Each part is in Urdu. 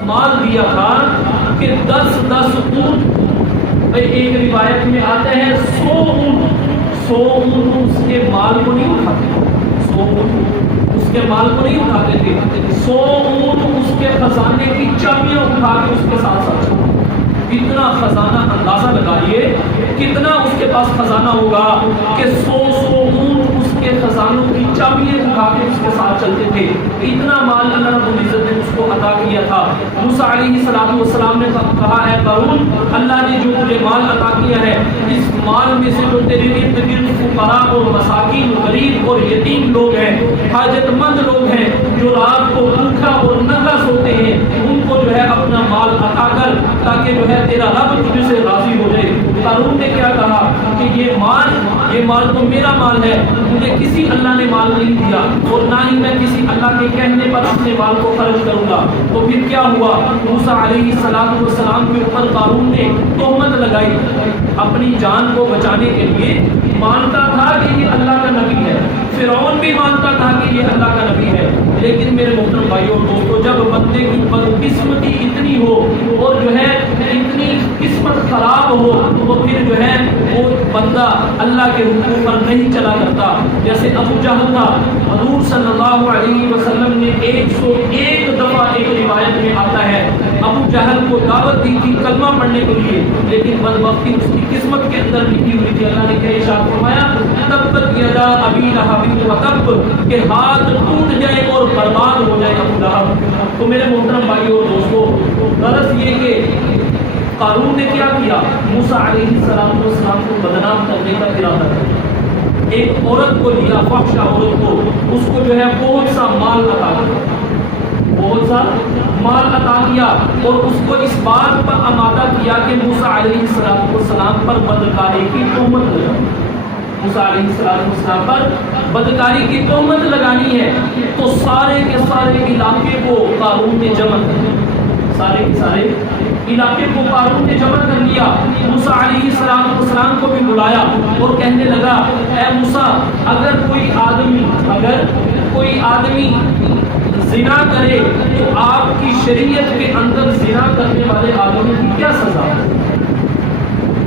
مال دیا تھا کہ 10 اونٹ، ایک روایت میں آتا ہے 100 اونٹ اس کے مال کو نہیں اٹھاتے، 100 اونٹ اس کے مال کو نہیں اٹھاتے تھے، 100 اونٹ اس کے خزانے کی چابیاں اٹھا کے اس کے ساتھ ساتھ چلتے۔ اتنا خزانہ، اندازہ لگائیے کتنا اس کے پاس خزانہ ہوگا کہ 100 اونٹ اس کے خزانوں کی چابیاں اٹھا کے اس کے ساتھ چلتے تھے۔ اتنا مال اللہ رب العزت نے اس کو عطا کیا تھا۔ موسیٰ علیہ السلام نے کہا ہے قارون، اللہ نے جو تجھے مال عطا کیا ہے، اس مال میں سے جو تیرے ارد گرد فقراء اور مساکین، غریب اور یتیم لوگ ہیں، حاجت مند لوگ ہیں، جو رات کو بھوکا اور ننگا سوتے ہیں، ان کو جو ہے اپنا مال عطا کر، تاکہ جو ہے تیرا رب تجھ سے راضی ہو جائے۔ قارون نے کیا کہا کہ یہ مال تو میرا مال ہے، مجھے کسی اللہ نے مال نہیں دیا، اور نہ ہی میں کسی اللہ کے کہنے پر اپنے مال کو خرچ کروں گا۔ تو پھر کیا ہوا؟ موسیٰ علیہ السلام کے اوپر قارون نے تہمت لگائی، اپنی جان کو بچانے کے لیے۔ مانتا تھا کہ یہ اللہ کا نبی ہے، فرعون بھی مانتا تھا کہ یہ اللہ کا نبی ہے، لیکن میرے محترم بھائیوں اور دوستوں، جب بندے کی بدقسمتی اتنی ہو اور جو ہے اتنی قسمت خراب ہو، تو پھر جو ہے وہ بندہ اللہ کے حکم پر نہیں چلا کرتا۔ جیسے ابو جہل تھا، حضور صلی اللہ علیہ وسلم نے 101 دفعہ، ایک روایت میں آتا ہے، ابو جہل کو دعوت دی تھی کلمہ پڑھنے کے لیے، لیکن بدبختی اس کی قسمت کے اندر لکھی ہوئی تھی۔ اللہ نے کیا ارشاد فرمایا؟ تبت یدا ابی لہب وتب، کہ ہاتھ ٹوٹ جائے اور برباد ہو جائے ابو لہب۔ تو میرے محترم بھائیوں اور دوستوں، غرض یہ کہ قارون نے کیا کیا؟ موسیٰ علیہ السلام کو بدنام کرنے کا ارادہ کیا۔ ایک عورت کو لیا، فحشہ عورت کو، اس کو جو ہے بہت سا مال عطا کیا، اور اس کو اس بات پر آمادہ کیا کہ موسیٰ علیہ السلام پر بدکاری کی تہمت لگانی، موسیٰ علیہ السلام پر بدکاری کی تہمت لگانی ہے۔ تو سارے کے سارے علاقے کو قارون نے جمع کر لیا، سارے کے سارے علاقے کو قارون نے جمع کر لیا۔ موسیٰ علیہ السلام کو بھی بلایا اور کہنے لگا، اے موسیٰ، اگر کوئی آدمی زنا کرے تو آپ کی شریعت کے اندر زنا کرنے والے آدمی کی کیا سزا ہے؟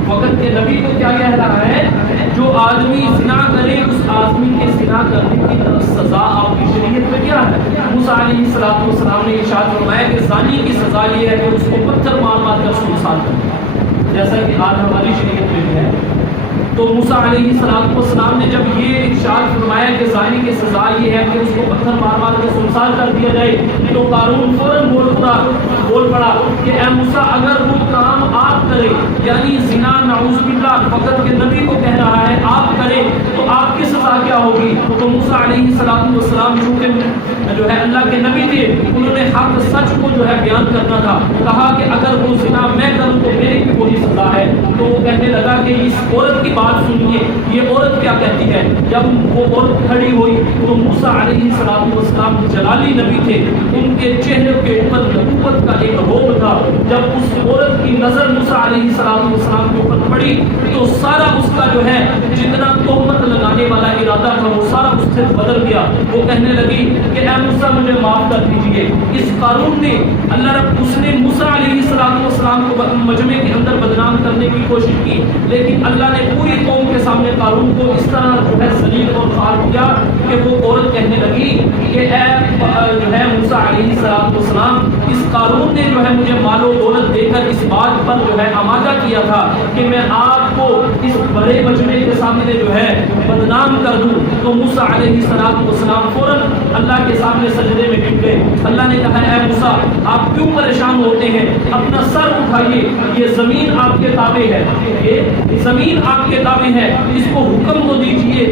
وقت کے نبی کو کیا کہہ رہا ہے؟ جو آدمی زنا کرے اس آدمی کے زنا کرنے کی سزا آپ کی شریعت میں کیا ہے؟ موسیٰ علیہ السلام نے ارشاد فرمایا کہ زانی کی سزا یہ ہے کہ اس کو پتھر مار مار کر سنسار کرنا، جیسا کہ آج ہماری شریعت میں بھی ہے۔ تو موسیٰ علیہ السلام نے جب یہ ارشاد فرمایا کہ زانی کی سزا یہ ہے کہ اس کو پتھر مار مار کر سنسار کر دیا جائے، تو قارون فوراً بول پڑا کہ اے موسیٰ، اگر وہ کام آپ کریں، یعنی زنا نعوذ باللہ وقت کے نبی کو کہہ رہا ہے آپ کریں، تو آپ کی سزا کیا ہوگی؟ تو موسیٰ علیہ السلام چونکہ جو ہے اللہ کے نبی تھے، انہوں نے حق سچ کو جو ہے بیان کرنا تھا، کہا کہ اگر وہ زنا میں کروں تو میری بھی کوئی سزا ہے۔ تو وہ کہنے لگا کہ اس عورت کی بات سنیے، یہ عورت کیا کہتی ہے۔ جب وہ عورت کھڑی ہوئی تو موسیٰ علیہ السلام جلالی نبی تھے، ان کے چہرے کے اوپر نبوت کا ایک روب تھا۔ جب اس عورت کی نظر موسیٰ علیہ السلام کے اوپر پڑی تو سارا اس کا جو ہے جتنا تہمت لگانے والا ارادہ تھا وہ سارا اس سے بدل گیا۔ وہ کہنے لگی کہ اے موسیٰ، مجھے معاف کر دیجیے۔ اس قارون نے اس نے موسیٰ علیہ السلام کو مجمع کے اندر بدنام کرنے کی کوشش کی، لیکن اللہ نے پوری قوم کے سامنے قارون کو اس طرح جو ہے ذلیل اور خوار کیا کہ وہ عورت کہنے لگی کہ اے جو ہے موسیٰ علیہ السلام، اس قارون نے جو ہے مجھے مال و دولت دے کر اس بات پر جو ہے آمادہ کیا تھا کہ میں آپ کو اس بڑے مجمع کے سامنے جو ہے بدنام کر دوں۔ تو موسیٰ علیہ السلام فوراً اللہ کے سامنے سجدے میں گر گئے۔ اللہ نے کہا اے موسیٰ، آپ کیوں پریشان ہوتے ہیں؟ اپنا سر اٹھائیے، یہ زمین آپ کے تابع ہے، یہ زمین آپ کے تابع ہے، اس کو حکم تو دیجیے،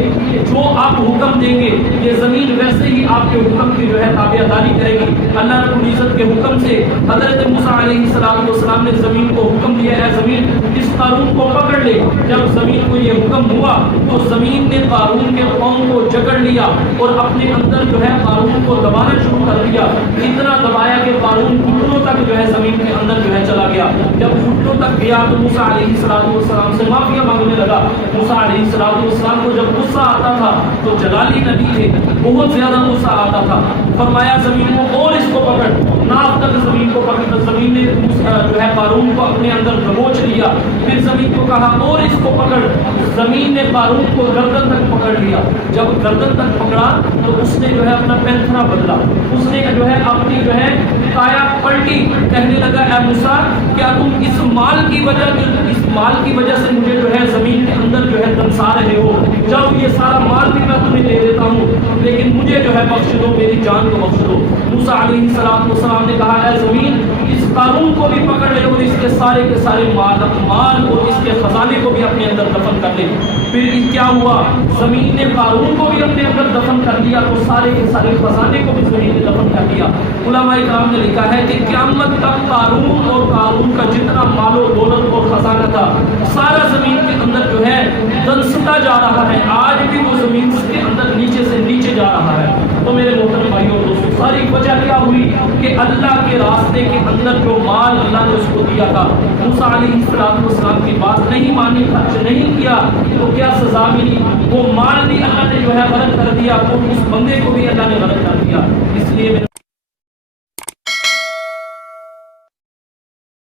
جو آپ حکم دیں گے یہ زمین ویسے ہی آپ کے حکم کی جو ہے تابع داری کرے گی۔ اللہ رب العزت کے حکم سے حضرت موسیٰ علیہ السلام نے زمین کو حکم دیا ہے زمین اس قارون کو پکڑ لے۔ جب زمین کو یہ حکم ہوا تو زمین نے قارون کے قوم کو جکڑ لیا اور اپنے اندر جو ہے قارون کو دبانا شروع کر دیا۔ اتنا دبایا کہ قارون گھٹنوں تک جو ہے زمین کے اندر جو ہے چلا گیا۔ جب گھٹنوں تک گیا تو موسیٰ علیہ السلام سے معافیا مانگنے لگا۔ موسیٰ علیہ السلام کو جب غصہ آتا تھا تو جلالی نبی تھے، بہت زیادہ غصہ آتا تھا، فرمایا زمین کو اور اس کو پکڑ، ناف تک زمین کو پکڑ قارون کو اپنے اندر دبوچ لیا. پھر زمین کو کہا اور اس کو پکڑ. زمین نے قارون کو گردن تک پکڑ لیا. جب گردن تک پکڑا تو اس نے جو ہے اپنا پینتھرا بدلا, اس نے جو ہے اپنی جو ہے کایا پلٹی. کہنے لگا اے موسیٰ کیا تم اس مال کی وجہ سے مجھے جو ہے زمین کے اندر جو ہے دنسا رہے ہو؟ جاؤ یہ سارا مال بھی میں تمہیں دے دیتا ہوں, لیکن مجھے جو ہے بخش دو, میری جان کو بخش دو. موسیٰ علیہ السلام نے کہا اے زمین اس قارون کو بھی پکڑ لے اور اس کے سارے مال اور اس کے خزانے کو بھی اپنے اندر دفن کر لے. پھر کیا ہوا, زمین نے قارون کو بھی اپنے اندر دفن کر دیا تو سارے کے سارے خزانے کو بھی زمین نے دفن کر دیا. علماء کرام نے لکھا ہے کہ قیامت تک قارون اور قارون کا جتنا مال و دولت اور خزانہ تھا سارا زمین کے اندر جو ہے دنستا جا رہا ہے. آج بھی وہ زمین کے اندر نیچے سے نیچے جا رہا ہے. تو میرے محترم بھائیوں دوستوں, ساری وجہ کیا ہوئی کہ اللہ کے راستے کے اندر جو مال اللہ نے اس کو دیا تھا, موسیٰ علیہ السلام کی بات نہیں مانی, خرچ نہیں کیا تو کیا سزا ملی؟ وہ مال بھی اللہ نے جو ہے غلط کر دیا, وہ اس بندے کو بھی اللہ نے غلط کر دیا.